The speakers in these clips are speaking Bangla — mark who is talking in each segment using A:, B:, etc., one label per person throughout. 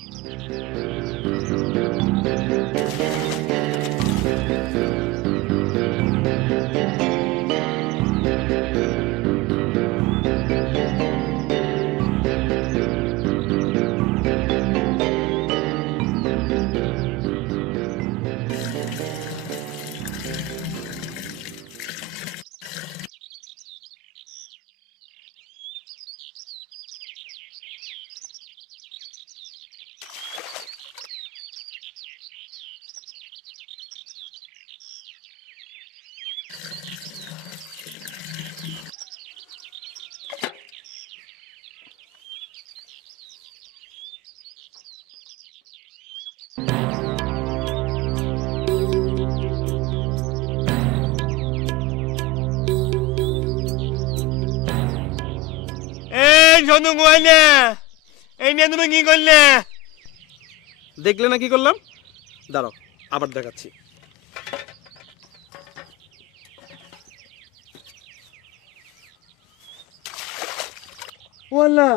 A: Música না এই নিয়ে তুমি কি করলে
B: দেখলে না কি করলাম? দাঁড়াও আবার দেখাচ্ছি।
A: ওয়াল্লা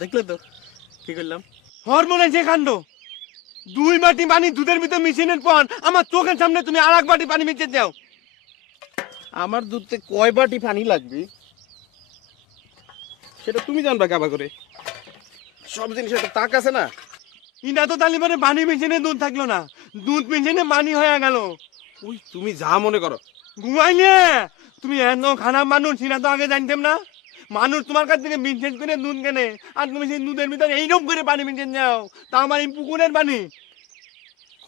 B: দেখলে তো কি করলাম?
A: হরমোনের যে কাণ্ড। দুই বাটি পানি দুধের ভিতর মিশিনের পর আমার চোখের সামনে তুমি আর এক বাটি পানি মিশিয়ে দাও।
B: আমার দুধতে কয় বাটি পানি লাগবে? সেটা তুমি জানবা কাবা করে। সব জিনিসের একটা তাক আছে না।
A: ইনা তো তালি পরে পানি মিশিনে দুধ থাকল না। দুধ মিশিনে পানি হয়ে গেল।
B: ওই তুমি যা মনে করো।
A: ঘুমাইলে? তুমি এত খারাপ মানুষ সেটা তো আগে জানতাম না। মানুষ তোমার কাছ থেকে বিশেষ করে নুন কেনে, আর তুমি সেই দুধের ভিতরে এইরকম করে পানি মিশিয়ে যাও, তা আমার এই পুকুরের পানি।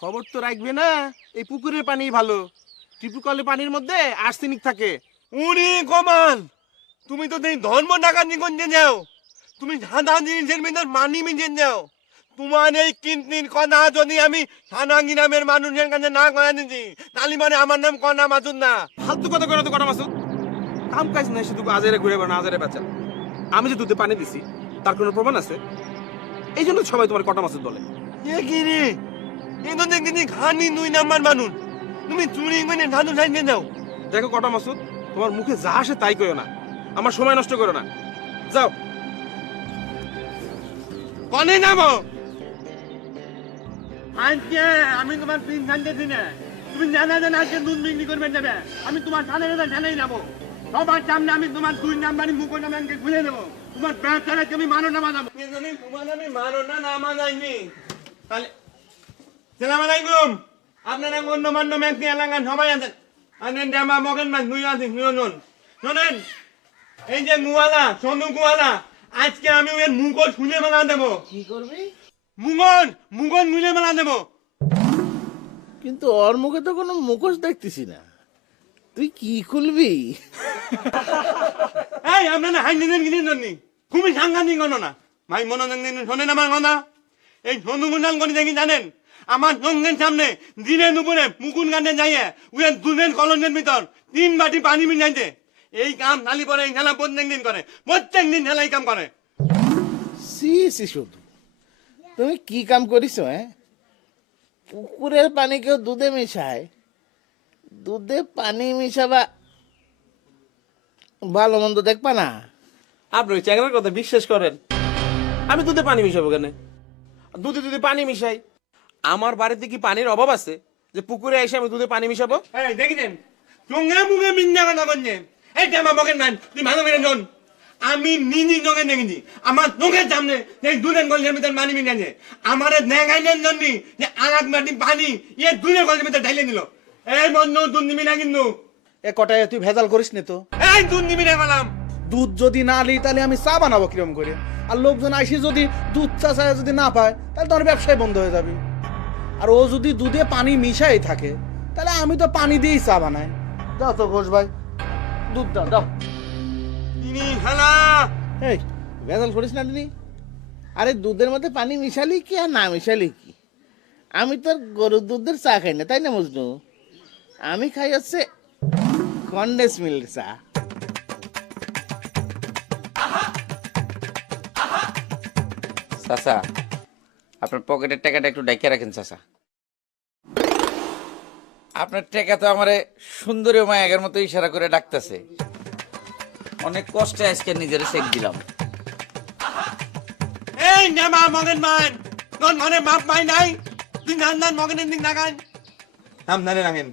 B: খবর তো রাখবে না, এই পুকুরের পানি ভালো। টিপুকলের পানির মধ্যে আর্সেনিক থাকে।
A: উনি কমাল তুমি তো সেই ধর্ম ডাকাতি করতে যাও। তুমি সাদা জিনিসের ভিতর মানি মিশে যাও। তোমার এই কিন্তির কথা যদি আমি সাদা গ্রামের মানুষের কাছে না করে দিচ্ছি তাহলে মানে আমার নাম কনা মাসুদ না।
B: ফালতু কথা করে মাসুদ? কাম কাজ নাই শুধু আজারে ঘুরে বেড়ানো আজারে বেচা। আমি যে দুধে পানি দিছি তার কোনো প্রমাণ আছে? এই জন্য সবাই তোমার কটা মাসুদ বলে
A: এ কি রে? এ তো দেখছি খানি দুই নাম্বার মানুষ। তুমি চুরি করে ধানু সাইতে যাও
B: দেখো কটা মাসুদ তোমার মুখে যা আসে তাই করো না। আমার সময় নষ্ট করো না। যাও।
A: কনে নামো? আজকে আমি তোমার তুমি জানা জানা আজকে দুধ বিক্রি করবে যাবে। আমি তোমার থানে জানাই যাব সবার সামনে আমি তোমার দুই নাম্বারই মুখ নামাকে খুলে দেবো। তোমার ব্যবসাটা তুমি মানো না মানাবো তোমার আমি মানো না না মানাইনি তাহলে সালাম আলাইকুম আপনারা অন্য মান্য সবাই আছেন আনেন ড্যামা মগেন মাছ দুই আছেন শুনুন শোনেন এই যে মুয়ালা সোনু মুয়ালা আজকে আমি ওর মেলা দেবো।
C: কি করবি?
A: মিলে মেলা দেবো।
C: কিন্তু ওর মুখে তো কোনো মুখোশ দেখতেছি না। তুই কি খুলবি?
A: এই আপনারা হাই নিলেন কিনে জন্যি খুবই সাংঘাতিক গণনা ভাই মনোযোগ দিন শোনেন আমার কথা? এই সনু গুণাল করে দেখি জানেন? আমার সঙ্গের সামনে দিনে দুপুরে মুকুন গানে যাইয়ে উয়ে দুধের কলনের ভিতর তিন বাটি পানি মিলাইতে। এই কাম নালি পরে এই খেলা প্রত্যেক দিন করে। প্রত্যেক দিন খেলা এই কাম করে।
C: সি সি, শুধু। তুমি কি কাম করিস হ্যাঁ? পুকুরের পানি কেউ দুধে মিশায়? দুধে পানি মিশাবা ভালো মন্দ দেখবা না?
B: আপনি ওই চ্যাংরার কথা বিশ্বাস করেন। আমি দুধে পানি মিশাবো কেন? দুধে দুধে পানি মিশাই আমার বাড়িতে কি পানির অভাব আছে? যে পুকুরে এসে আমি দুধে পানি মিশাবো?
A: এই চোঙে মুখে মিন্না কথা বলছেন এই জামা মগের মান তুই ভালো মেরে শোন। আমি নিজে চোখে দেখেছি। আমার চোখের সামনে এই দুধের গল্পের ভিতর পানি মিলাইছে আমার দেখাইলেন জন্য যে আর এক মাটি পানি ইয়ে দুধের গল্পের ভিতর ঢাইলে দিল। এই বন্ধু দুধ নিবি না কিন্তু।
D: এ কটায় তুই ভেজাল করিস নি তো।
A: এই দুধ নিবি না বললাম
D: দুধ যদি না নিই তাহলে আমি চা বানাবো কিরম করে? আর লোকজন আইসি যদি দুধ চা চায় যদি না পায় তাহলে তোমার ব্যবসায় বন্ধ হয়ে যাবে। আর ও যদি দুধে পানি মিশাই থাকে তাহলে আমি তো পানি দিয়েই চা বানাই। দাও তো ঘোষ ভাই দুধ দাও দাও।
A: তিনি খেলা।
C: এই ভেজাল করিস না দিনি আরে দুধের মধ্যে পানি মিশালি কি আর না মিশালি কি? আমি তোর গরুর দুধের চা খাই না তাই না মজনু? আমি খাই হচ্ছে কন্ডেন্স মিল্ক চা
E: চাচা আপনার পকেটের টাকাটা একটু ডাইকে রাখেন চাচা। আপনার টাকা তো আমারে সুন্দরী মায়াগের মতো ইশারা করে ডাকতেছে। অনেক কষ্টে আজকে নিজের চেক দিলাম।
A: এই নেমা মগেন মান নন মনে মাপ মাই নাই। তুই নান নান মগেনের দিক নাগান নাম নানে নাগেন